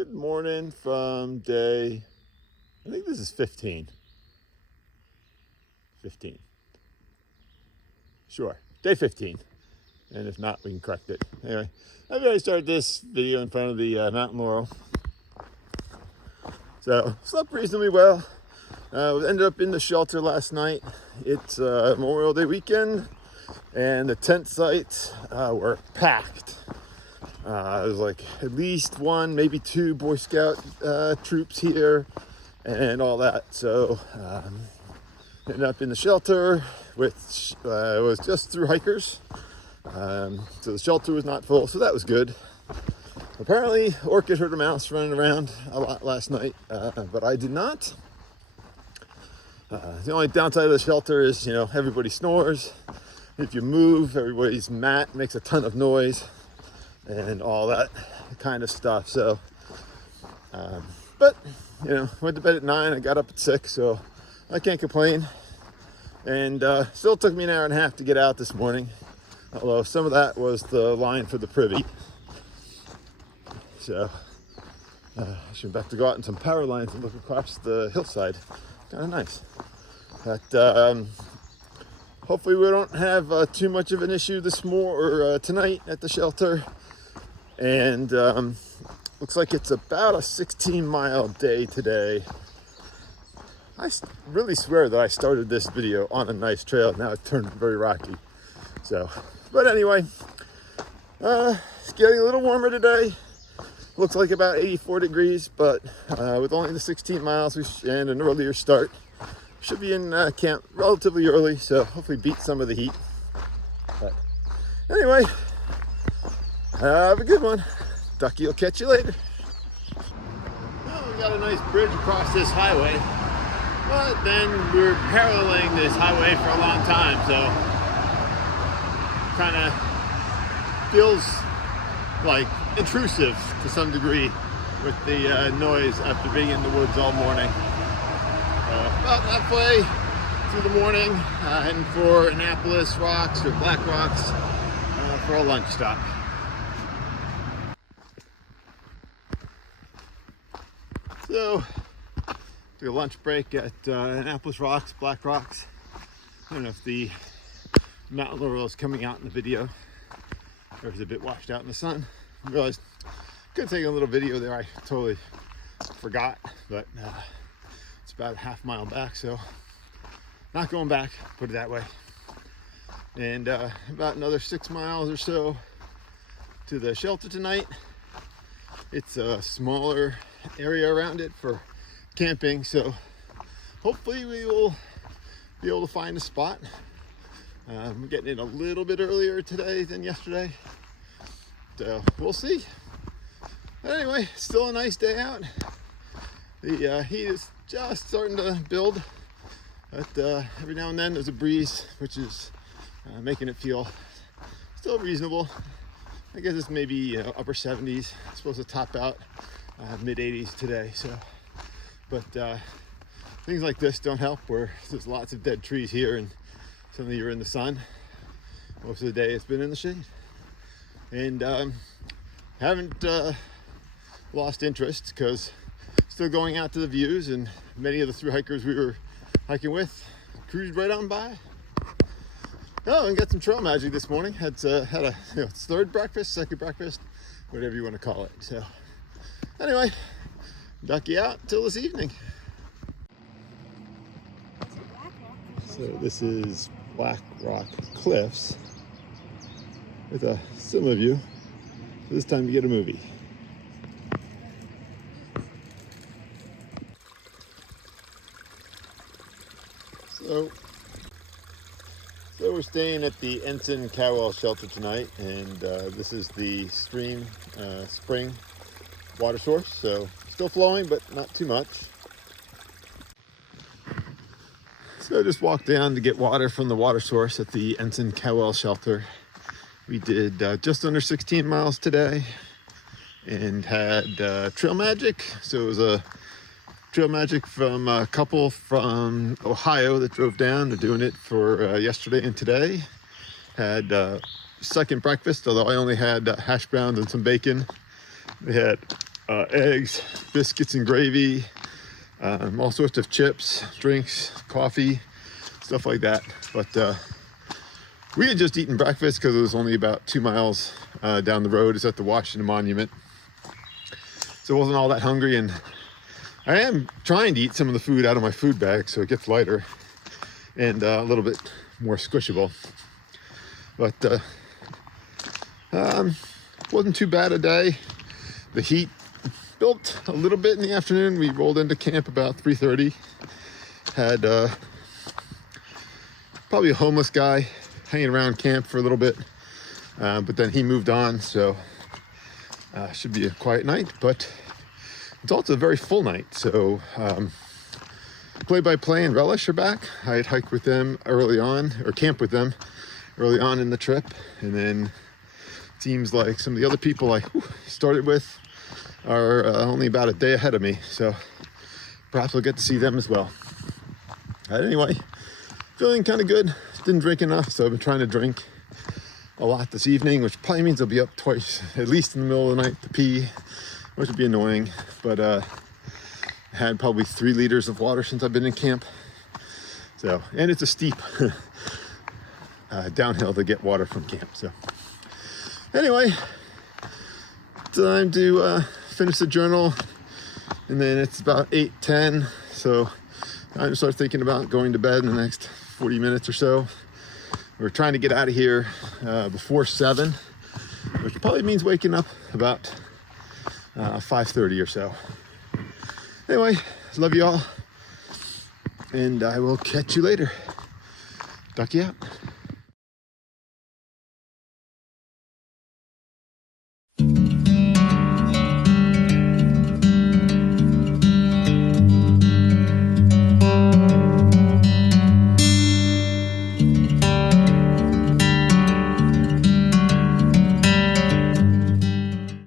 Good morning from day, I think this is 15. 15. Sure, day 15. And if not, we can correct it. Anyway, I've already started this video in front of the Mountain Laurel. So, slept reasonably well. Ended up in the shelter last night. It's Memorial Day weekend, and the tent sites were packed. There's like at least one, maybe two Boy Scout troops here and all that. So ended up in the shelter, which was just through hikers. So the shelter was not full, so that was good. Apparently Orchid heard a mouse running around a lot last night, but I did not. The only downside of the shelter is, everybody snores. If you move, everybody's mat makes a ton of noise and all that kind of stuff. So, but went to bed at 9. I got up at 6, so I can't complain. And still took me an hour and a half to get out this morning, although some of that was the line for the privy. So I should have to go out in some power lines and look across the hillside. Kind of nice. But hopefully we don't have too much of an issue tonight at the shelter. And looks like it's about a 16-mile day today. I really swear that I started this video on a nice trail. Now it's turned very rocky. So, but anyway, it's getting a little warmer today. Looks like about 84 degrees, but with only the 16 miles and an earlier start, should be in camp relatively early, so hopefully beat some of the heat. But anyway, have a good one. Ducky will catch you later. Well, we got a nice bridge across this highway, but then we're paralleling this highway for a long time, so kind of feels like intrusive to some degree with the noise after being in the woods all morning. About halfway through the morning, heading for Annapolis Rocks or Black Rocks for a lunch stop. So, took a lunch break at Annapolis Rocks, Black Rocks. I don't know if the Mountain Laurel is coming out in the video, or if it's a bit washed out in the sun. I realized I could take a little video there. I totally forgot, but it's about a half mile back, so not going back, put it that way. And about another 6 miles or so to the shelter tonight. It's a smaller area around it for camping, so hopefully we will be able to find a spot. We're getting in a little bit earlier today than yesterday, so we'll see. But anyway, still a nice day out. The heat is just starting to build, but every now and then there's a breeze, which is making it feel still reasonable. I guess it's maybe upper 70s. It's supposed to top out mid 80s today. So, but things like this don't help, where there's lots of dead trees here, and suddenly you're in the sun. Most of the day it's been in the shade, and haven't lost interest because still going out to the views, and many of the thru hikers we were hiking with cruised right on by. Oh, and got some trail magic this morning. Had a third breakfast, second breakfast, whatever you want to call it. So anyway, ducky out till this evening. So this is Black Rock Cliffs with a similar view. This time you get a movie. So we're staying at the Ensign Cowell shelter tonight, and this is the spring water source. So still flowing, but not too much. So I just walked down to get water from the water source at the Ensign Cowell shelter. We did just under 16 miles today and had trail magic. So it was a trail magic from a couple from Ohio that drove down. They're doing it for yesterday and today. Had second breakfast, although I only had hash browns and some bacon. They had eggs, biscuits and gravy, all sorts of chips, drinks, coffee, stuff like that. But we had just eaten breakfast because it was only about 2 miles down the road. It's at the Washington Monument. So I wasn't all that hungry, and I am trying to eat some of the food out of my food bag so it gets lighter and a little bit more squishable. But wasn't too bad a day. The heat built a little bit in the afternoon. We rolled into camp about 3:30. Had probably a homeless guy hanging around camp for a little bit, but then he moved on, so should be a quiet night, but it's also a very full night. So Play-by-Play and Relish are back. I had hiked with them early on, or camped with them early on in the trip, and then it seems like some of the other people I started with are only about a day ahead of me, so perhaps I'll get to see them as well. Anyway, feeling kind of good. Didn't drink enough, so I've been trying to drink a lot this evening, which probably means I'll be up twice, at least in the middle of the night, to pee, which would be annoying. But I had probably 3 liters of water since I've been in camp. So, and it's a steep downhill to get water from camp. So anyway, time to finish the journal, and then it's about 8:10, so time to start thinking about going to bed in the next 40 minutes or so. We're trying to get out of here before 7, which probably means waking up about 5:30 or so. Anyway, love you all, and I will catch you later. Ducky out.